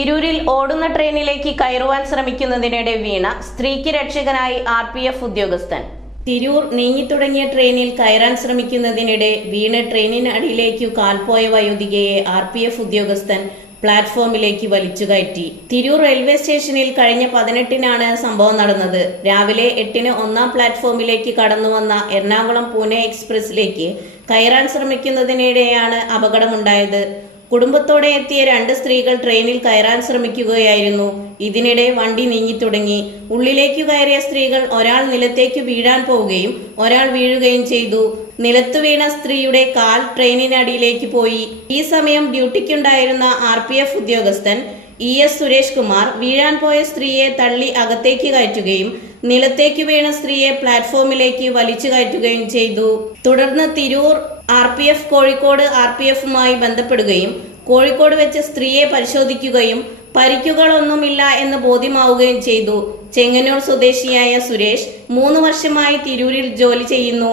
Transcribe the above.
തിരൂരിൽ ഓടുന്ന ട്രെയിനിലേക്ക് കയറുവാൻ ശ്രമിക്കുന്നതിനിടെ വീണ സ്ത്രീക്ക് രക്ഷകനായി RPF ഉദ്യോഗസ്ഥൻ. തിരൂർ നീങ്ങിത്തുടങ്ങിയ ട്രെയിനിൽ കയറാൻ ശ്രമിക്കുന്നതിനിടെ വീണ് ട്രെയിനിന് അടിയിലേക്കു കാൽപോയ വയോധികയെ RPF ഉദ്യോഗസ്ഥൻ പ്ലാറ്റ്ഫോമിലേക്ക് വലിച്ചുകയറ്റി. തിരൂർ റെയിൽവേ സ്റ്റേഷനിൽ കഴിഞ്ഞ 18-നാണ് സംഭവം നടന്നത്. രാവിലെ 8-ന് 1-ാം പ്ലാറ്റ്ഫോമിലേക്ക് കടന്നുവന്ന എറണാകുളം പൂനെ എക്സ്പ്രസിലേക്ക് കയറാൻ ശ്രമിക്കുന്നതിനിടെയാണ് അപകടമുണ്ടായത്. കുടുംബത്തോടെ എത്തിയ 2 സ്ത്രീകൾ ട്രെയിനിൽ കയറാൻ ശ്രമിക്കുകയായിരുന്നു. ഇതിനിടെ വണ്ടി നീങ്ങിത്തുടങ്ങി. ഉള്ളിലേക്കു കയറിയ സ്ത്രീകൾ ഒരാൾ നിലത്തേക്ക് വീഴാൻ പോവുകയും ഒരാൾ വീഴുകയും ചെയ്തു. നിലത്തു വീണ സ്ത്രീയുടെ കാൽ ട്രെയിനിനടിയിലേക്ക് പോയി. ഈ സമയം ഡ്യൂട്ടിക്കുണ്ടായിരുന്ന RPF ഉദ്യോഗസ്ഥൻ ES സുരേഷ് കുമാർ വീഴാൻ പോയ സ്ത്രീയെ തള്ളി അകത്തേക്ക് കയറ്റുകയും നിലത്തേക്ക് വീണ സ്ത്രീയെ പ്ലാറ്റ്ഫോമിലേക്ക് വലിച്ചു കയറ്റുകയും ചെയ്തു. തുടർന്ന് തിരൂർ RPF കോഴിക്കോട് RPFുമായി ബന്ധപ്പെടുകയും കോഴിക്കോട് വെച്ച് സ്ത്രീയെ പരിശോധിക്കുകയും പരിക്കുകളൊന്നുമില്ല എന്ന് ബോധ്യമാവുകയും ചെയ്തു. ചെങ്ങന്നൂർ സ്വദേശിയായ സുരേഷ് 3 വർഷമായി തിരൂരിൽ ജോലി ചെയ്യുന്നു.